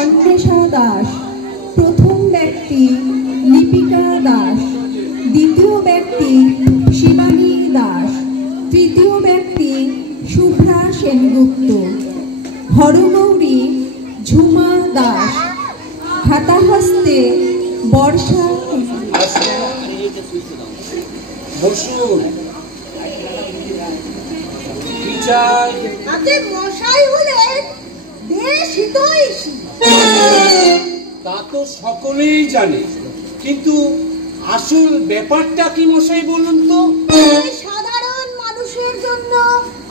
অন্বেষা দাস, প্রথম ব্যক্তি লিপিকা দাস, দ্বিতীয় ব্যক্তি শিবানী দাস, তৃতীয় ব্যক্তি শুভ্রা সেনগুপ্ত, হরগৌরী ঝুমা দাস, হাতাহস্তে বর্ষা। মশাই হলেন দেশ হিতৈষী, তা তো সকলেই জানে, কিন্তু আসল ব্যাপারটা কি মশাই বলুন তো? সাধারণ মানুষের জন্য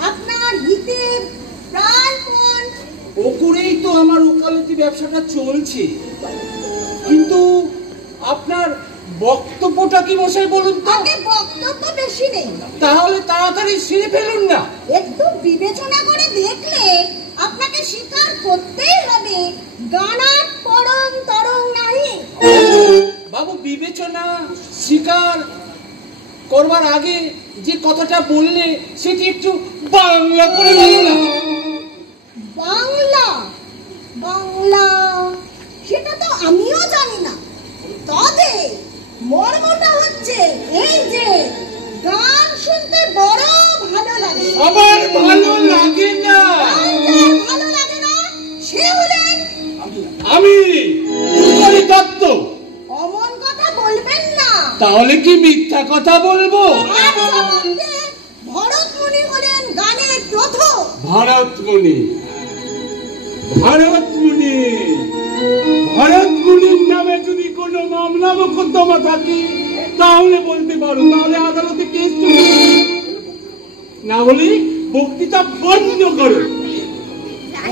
আপনার হিতের প্রাণপণ। ও করেই তো আমার ওকালতি ব্যবসাটা চলছে, কিন্তু আপনার বক্তব্যটা কি মশাই বলুন তো? বক্তব্য বেশি নেই, তাহলে তাড়াতাড়ি সেরে ফেলুন না। একটু বিবেচনা করে দেখলে আপনাকে স্বীকার করতেই হবে গানার পরম তরং নাহি। বাবু, বিবেচনা স্বীকার করবার আগে যে কথাটা বললে সেটি একটু বাংলা করে বলো না। বাংলা বাংলা সেটা তো আমিও জানি না, তবে মর্মটা হচ্ছে এই যে গান শুনতে বড় ভালো লাগে। আবার ভালো লাগে না? ভালো লাগে না সে হলেন আমি দত্ত। অমন কথা বলবেন না। তাহলে কি মিথ্যা কথা বলবো? ভরতমুনি হলেন গানের প্রথম। ভরতমুনি, ভরতমুনি, ভরতমুনির নামে যদি কোনো মামলা মোকদ্দমা থাকে তাহলে বলতে পারো, তাহলে আদালতে কেস চলবে, না হলে বক্তৃতা বন্ধ করো।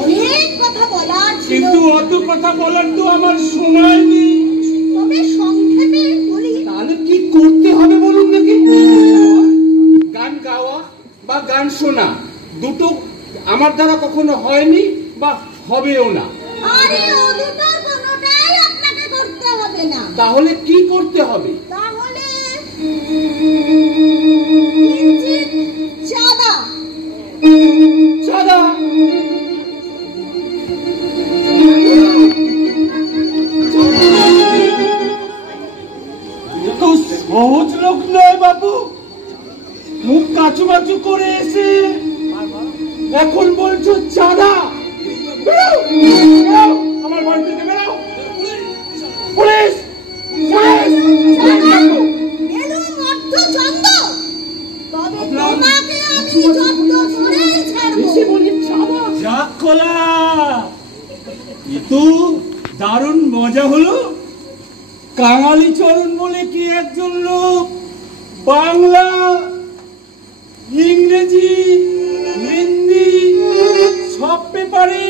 অনেক কথা বলার, কিন্তু অত কথা বলার তো আমার সময় নেই। তবে সংক্ষেপে বলি। তাহলে কি করতে হবে বলুন দেখি? গান গাওয়া বা গান শোনা দুটো আমার দ্বারা কখনো হয়নি বা হবেও না। আরে ও দুটোর কোনোটাই আপনাকে করতে হবে না। তাহলে কি করতে হবে? তাহলে চাঁদা। চাঁদা? তো সহজ লোক নয় বাবু, মুখ কাচু মাচু করে এসে এখন বলছো চাঁদা। আমার বাড়ি থেকে বেরাও। পুলিশ, দারুণ মজা হলো। কাঙালি চরণ বলে কি একজন লোক বাংলা, ইংরেজি, হিন্দি সব পেপারে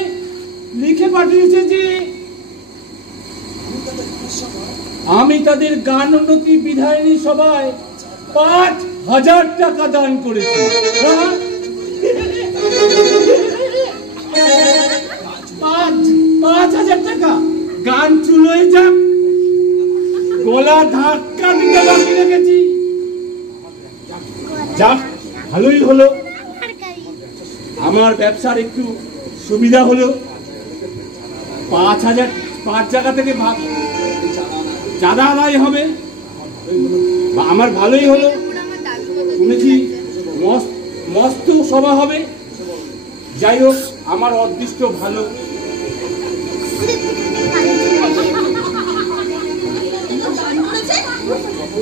লিখে পাঠিয়েছে যে আমি তাদের গান উন্নতি বিধায়িনী সভায় ৫,০০০ টাকা দান করেছি। ৫,০০০ টাকা গান চুলোয় যাক, গলা ধাক্কা দিতে বাকি রেখেছি। যাক, ভালোই হলো, আমার ব্যবসার একটু সুবিধা হলো। ৫,০০০ ৫ জায়গা থেকে ভাগ চাঁদা আদায় হবে, আমার ভালোই হলো। শুনেছি মস্ত সভা হবে। যাই হোক, আমার অদৃষ্ট ভালো।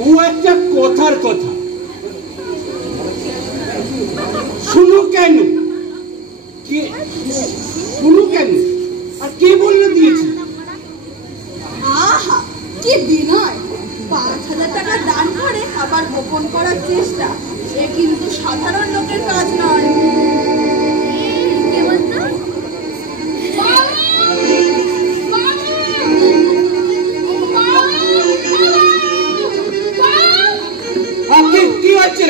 ও একটা কথার কথা, শুনো কেন, শুনো কেন, আর কে বললে দিয়েছি? আহা, কি বিনয়! ৫,০০০ টাকা দান করে আবার গোপন করার চেষ্টা, এ কিন্তু সাধারণ লোকের কাজ নয়। কি হচ্ছে?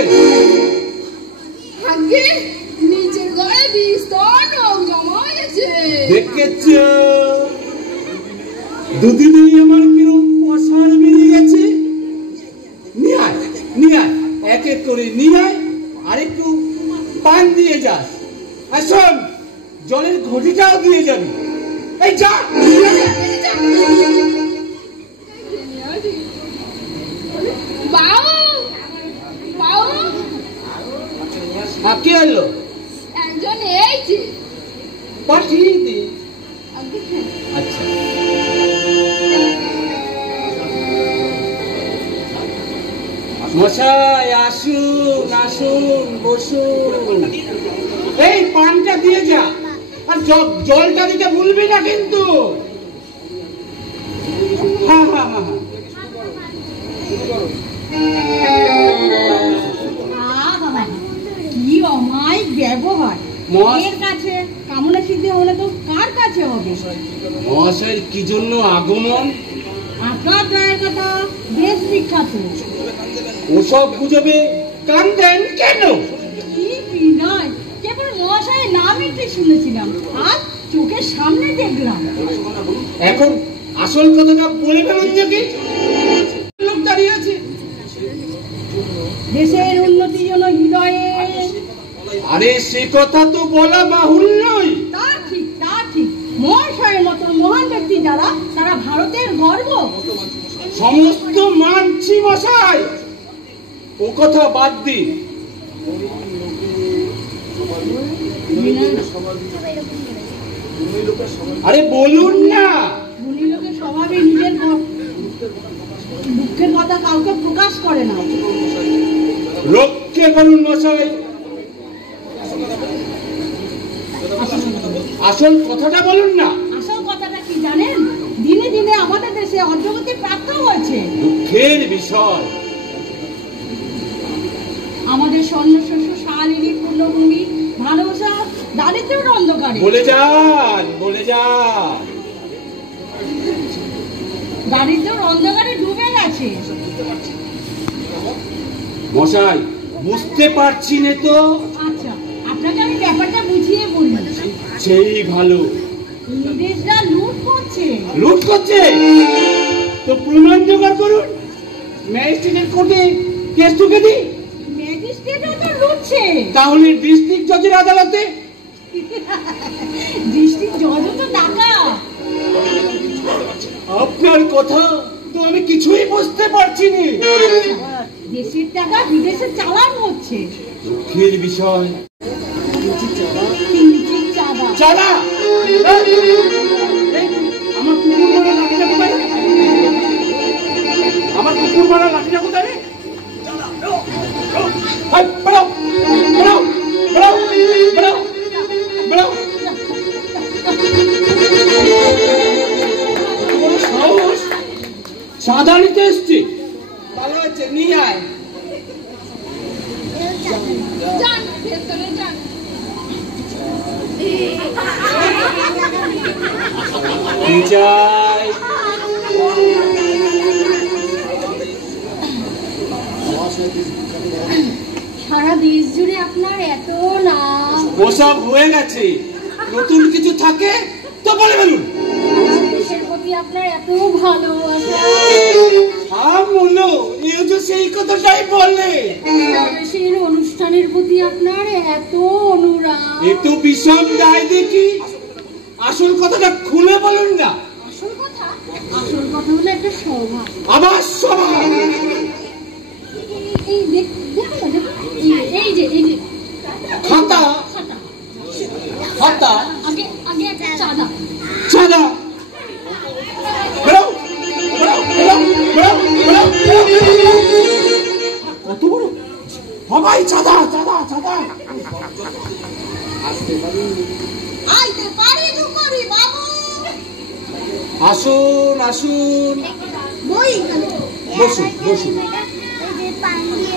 নিজের গায়ে বিস্তর রং জমা হয়েছে। দেখেছ, দুদিনেই আমার কিরম পশার বেরিয়ে গেছে। নিয়ে আয়, নিয়ে আয়, এক এক করে নিয়ে আয়, আর একটু পান দিয়ে যাস। আর শোন, জলের ঘটিটাও দিয়ে যাবি। এই যা। কে এলো? একজন এই যে পাঠিয়ে দে। আচ্ছা মশাই আসুন আসুন বসুন। এই পানটা দিয়ে যা, আর জলটা দিতে ভুলবি না কিন্তু। হ্যাঁ হ্যাঁ হ্যাঁ হ্যাঁ। কি অমায়িক ব্যবহার! এর কাছে কামনা সিদ্ধি হলে তো কার কাছে হবে? মহাশয়ের কি জন্য আগমন? আপনার দয়ের কথা বেশ বিখ্যাত। ওসব গুজবে কান দেন কেন? কি বিনয়! কেবল মহাশয়ের নাম একটু শুনেছিলাম, আজ চোখের সামনে দেখলাম। এখন আসল কথাটা বলে ফেলুন দেখি। লোক দাঁড়িয়ে আছে। দেশের উন্নতির জন্য হৃদয়ে। আরে সে কথা তো বলা বাহুল্যই। তা ঠিক, তা ঠিক। মহাশয়ের মতো মহান ব্যক্তি যারা, তারা ভারতের গর্ব। সমস্ত মানছি মশাই, ও কথা বাদ দিন। আরে বলুন না। গুণী লোকের স্বভাবে নিজের দুঃখের কথা কাউকে প্রকাশ করে না। রক্ষে করুন মশাই। আসল কথাটা বলুন না। আসল কথাটা কি জানেন? দিনে দিনে আমাদের দেশে অগ্রগতি প্রাপ্ত হয়েছে। দুঃখের বিষয়। আমাদের স্বর্ণ শস্য শালিনী পূর্ণভূমি ভালোবাসা দারিদ্র্যের অন্ধকারে। বলে যান বলে যান। দারিদ্র্যের অন্ধকারে ডুবে গেছে। মশাই বুঝতে পারছি না তো। আচ্ছা, আপনাকে আমি ব্যাপারটা বুঝিয়ে বলি। সেই ভালো। ইংরেজরা লুট করছে। লুট করছে তো প্রমাণ জোগাড় করুন। ম্যাজিস্ট্রেটের কোর্টে কেস ঠুকে দিই। ম্যাজিস্ট্রেটও তো লুটছে। তাহলে ডিস্ট্রিক্ট জজের আদালতে? ডিস্ট্রিক্ট জজও তো টাকা। আপনার কথা তো আমি কিছুই বুঝতে পারছি না। দেশের টাকা বিদেশে চালান হচ্ছে। দুঃখের বিষয়। চাঁদা। আমার কুকুর মারা লাঠিটা কোথায়? আমার কুকুর মারা লাঠিটা কোথায় রে? বেড়াও বেড়াও বেড়াও বেড়াও বেড়াও। সাহস চাঁদা নিতে এসছি। ভালো হয়েছে, নিয়ে আয়। যান ভেতরে যান। কি চাই? সারা দেশ জুড়ে আপনার এত নাম। ওসব হয়ে গেছে, নতুন কিছু থাকে তো বলে ফেলুন। দেশের প্রতি আপনার এত ভালোবাসা। এই যে সেই কথাটাই বলে। দেশের অনুষ্ঠানের প্রতি আপনার এত অনুরাগ। এ তো বিষম দায় দেখি। আসল কথাটা খুলে বলুন না। আসল কথা হলো একটা স্বভাব। আবার স্বভাব। এই দেখুন না, দেখুন এই যে খাতা খাতা আগে আগে একটা চাঁদা। চাঁদা। বেরো বেরো বেরো বেরো বেরো বেরো। কত বড় সবাই চাঁদা চাঁদা চাঁদা। আইতে পারি ঢুকরি বাবু। আসুন আসুন, বই বসুন বসুন।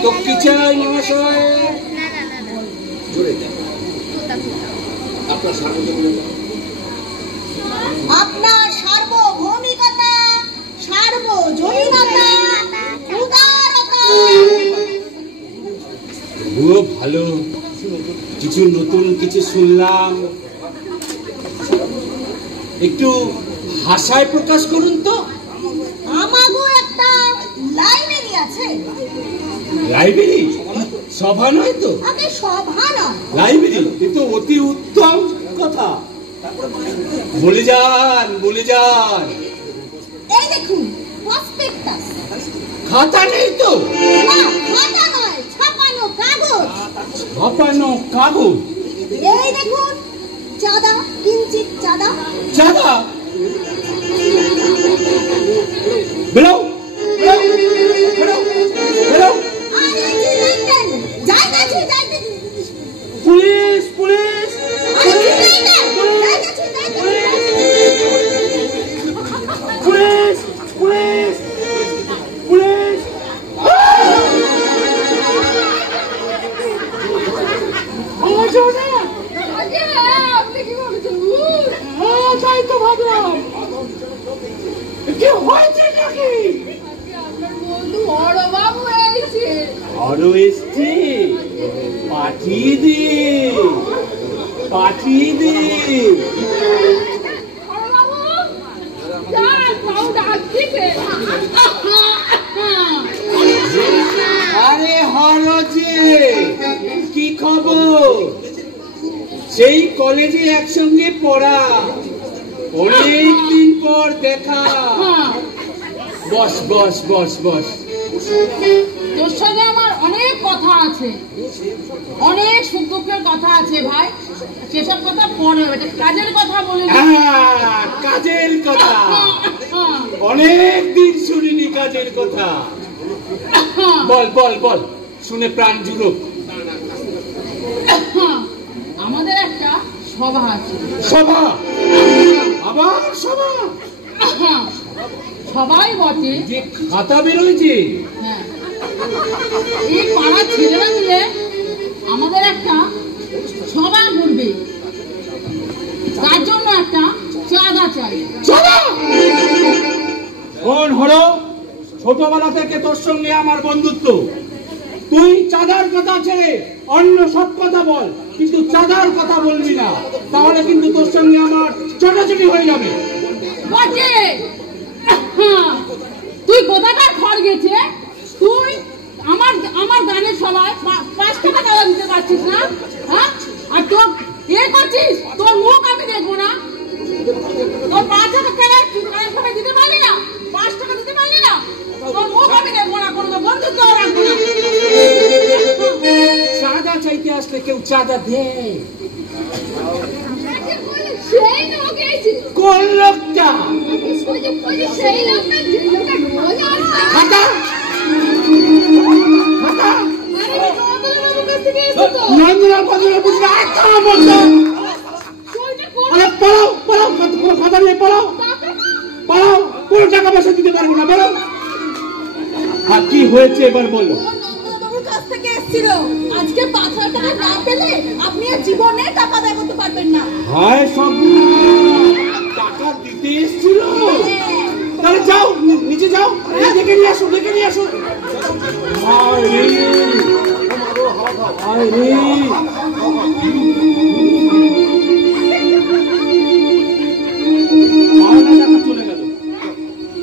তো কি চাই মহাশয়? আপনার সার্বভৌমিকতা, সার্বজনীনতা, উদারতা। খুব ভালো, কিছু নতুন কিছু শুনলাম। একটু ভাষায় প্রকাশ করুন তো। আমাগো একটা লাইব্রেরি আছে। লাইব্রেরি? সভা নয় তো? আগে সভা নয়, লাইব্রেরি। এ তো অতি উত্তম কথা। বলে যান বলে যান। এই দেখুন প্রসপেক্টাস। খাতা নেই তো? না, খাতা নয়, ছাপানো কাগজ। ছাপানো কাগজ। এই দেখুন, চাঁদা, কিঞ্চিত চাঁদা। চাঁদা? বেরো বেরো বেরো বেরো। আরে চিল্লেন কেন? যাইতেছি, যাইতেছি। Police police. আরে চিল্লেন কেন? যাইতেছি, যাইতেছি। Police police police. আপনি কি ভাবছেন? তাই তো ভাবলাম। কি হয়েছে নাকি? আপনার বন্ধু হরবাবু এসেছে। আরো এসছে? পাঠিয়ে দে পাঠিয়ে দে। হরবাবু, যান, বাবু ডাকছে। আরে হরজে, কি খবর? সেই কলেজে একসঙ্গে পড়া, অনেকদিন পর দেখা। বস বস বস বস। তোর সঙ্গে আমার অনেক কথা আছে, অনেক সুখ দুঃখের কথা আছে ভাই। সেসব কথা পরে, এটা কাজের কথা বলে। কাজের কথা? অনেক দিন শুনিনি কাজের কথা। বল বল বল, শুনে প্রাণ জুড়ুক। আমাদের একটা সভা আছে। সভা? আবার সভা? সবাই বটে, যে খাতা বেরোয়েছে। হ্যাঁ, এই পাড়ার ছেলেরা মিলে আমাদের একটা সভা করবে, তার জন্য একটা চাঁদা চাই। চাঁদা? শোন হলো, ছোটবেলা থেকে তোর সঙ্গে আমার বন্ধুত্ব। তুই চাঁদার কথা ছেড়ে অন্য সব কথা বল, কিন্তু চাঁদার কথা বলবি না, তাহলে কিন্তু তোর সঙ্গে আমার ছোটাছুটি হয়ে যাবে। বটে, তুই কোথাকার খড় গেছে? তুই আমার আমার গানের সভায় 5 টাকা চাঁদা দিতে পারছিস না? হ্যাঁ, আর তোর করছিস, তোর মুখ আমি দেখবো না। তোর 5 টাকা গানের সভায় দিতে পারলি না, 5 টাকা দিতে পারলি না, তোর মুখ আমি দেখবো না, কোনো বন্ধুত্ব রাখবো না। চাঁদা চাইতে আসলে কেউ চাঁদা দেয়? সেই লোক এসেছে। কোন লোকটা? সেই লোকটা যে লোকটা রোজ আসে। খাতা খাতা? আরে নন্দলাল বাবুর কাছ থেকে এসেছে তো। নন্দলাল বাবুর বুঝলে একটা বলতো। সইটা কোন আরে পড়াও পড়াও, কোনো কথা নেই, পড়াও পড়াও। কোনো টাকা পয়সা দিতে পারবো না, বলো। আর কি হয়েছে এবার বলো। নন্দলাল কাছ থেকে এসেছিল। আজকে 5,000 টাকা না পেলে আপনি আর জীবনে টাকা আদায় করতে পারবেন না। হায় সব টাকা দিতে এসেছিল? তাহলে যাও, নিচে যাও, দেখে নিয়ে আসো, দেখে নিয়ে আসো। হায় রে, হায় রে।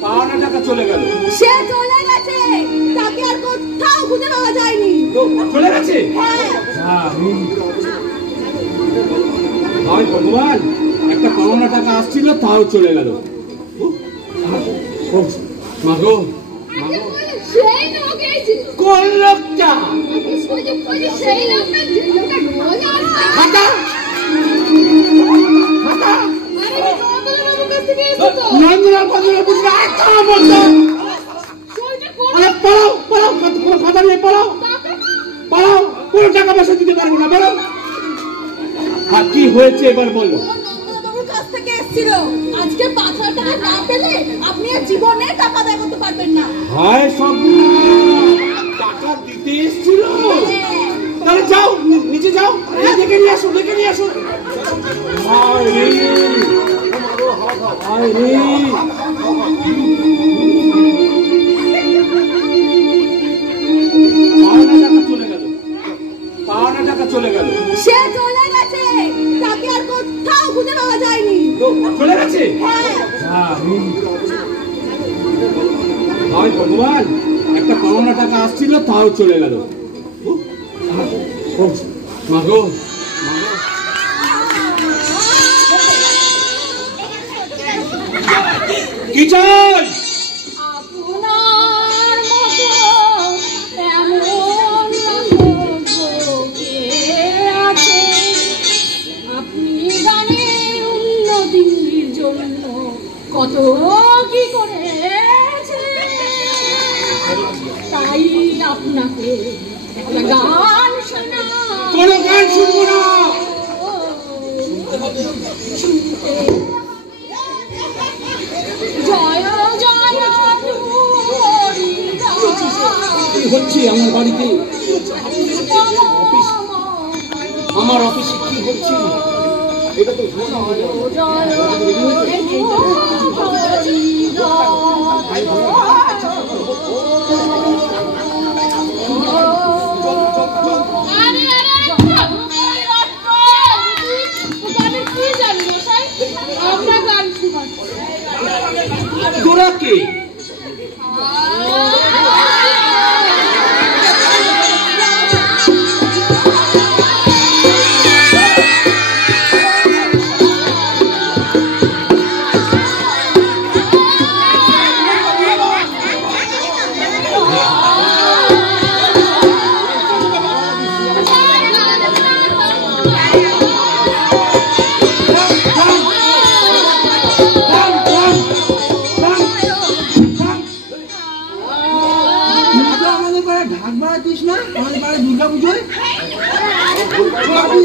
পাওনা টাকা চলে গেল। সে চলে গেছে, তাকে আর কোথাও খুঁজে পাওয়া যায়নি। চলে গেছে? হ্যাঁ। হায় ভগবান, একটা পাওনা টাকা আসছিল, তাও চলে গেল। মাগো সেই লোক এসেছে। কোন লোকটা? সেই লোকটা যে লোকটা রোজ আসে। খাতা খাতা? আরে নন্দলাল বাবুর কাছ থেকে এসেছে তো। নন্দলাল বাবুর বুঝলে একটা বলতো। সইটা কোন আরে পড়াও পড়াও, কোনো কথা নেই, পড়াও পড়াও। কোনো টাকা পয়সা দিতে পারবো না, বলো। আর কি হয়েছে এবার বলো। নন্দলাল বাবুর কাছ থেকে এসেছিল। আজকে 5,000 টাকা না পেলে আপনি আর জীবনে টাকা আদায় করতে পারবেন না। হায় সব টাকা দিতে এসেছিল? তাহলে যাও, নিচে যাও, দেখে নিয়ে আসো, দেখে নিয়ে আসো। হায় রে, হায় রে। পাওনা টাকা চলে গেল, পাওনা টাকা চলে গেল। সে চলে গেছে, তাকে আর কোথাও খুঁজে পাওয়া যায়নি। চলে গেছে? হ্যাঁ। হায় ভগবান, একটা পাওনা টাকা আসছিল, তাও চলে গেল। মাগো কি চাই? আপনার মতো এমন লোককে কত কি করেছে, তাই আপনাকে একটা গান শোনা। কোনো গান শুনবো না। জয় জয় কি হচ্ছে আমার বাড়িতে? আমার অফিসে কি হচ্ছে? এটা তো তোরা কে?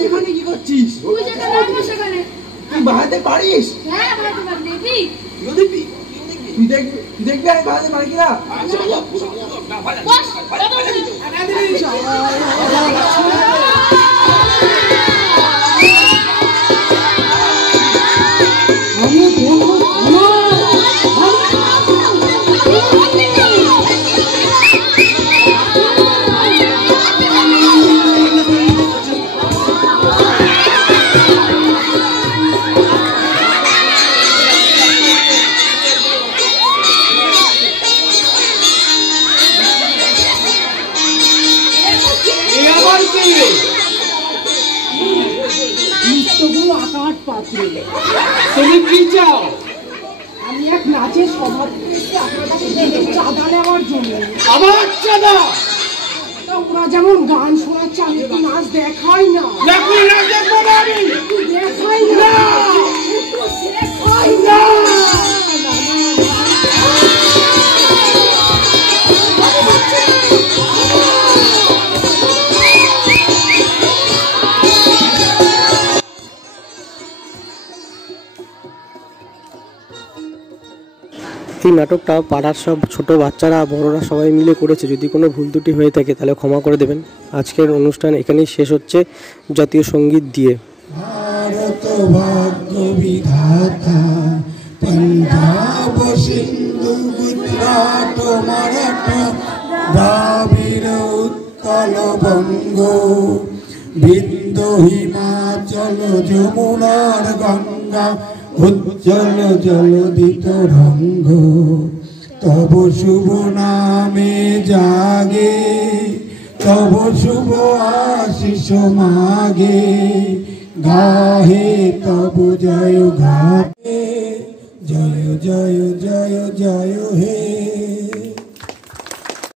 এখানে কি করছিস? তুই বাহাতে পারিস? তুই দেখবি আমি বাহাতে পারি কিনা? তুমি কি চাও? আমি এক নাচের সভাপতি আপনার কাছে চাঁদা নেওয়ার জন্য। আবার চাঁদা? ওরা যেমন গান শোনাচ্ছে, আমি তো নাচ দেখাই না। দেখো না, দেখো না, আমি দেখাই না, দেখাই না। এই নাটকটা পাড়ার সব ছোট বাচ্চারা বড়রা সবাই মিলে করেছে। যদি কোনো ভুল ত্রুটি হয়ে থাকে তাহলে ক্ষমা করে দেবেন। আজকের অনুষ্ঠান এখানেই শেষ হচ্ছে জাতীয় সঙ্গীত দিয়ে। ভারত ভাগ্য বিধাতা, পঞ্জাব সিন্ধু গুজরাট মারাঠা দ্রাবিড় উৎকল বঙ্গ, বিন্দু হিমাচল যমুনার গঙ্গা, উজ্জ্বল জলদিত রঙ্গ। তব শুভ নামে জাগে, তব শুভ আশিস মাগে, গাহে তব জয় গাহে, জয় জয় জয় জয় হে।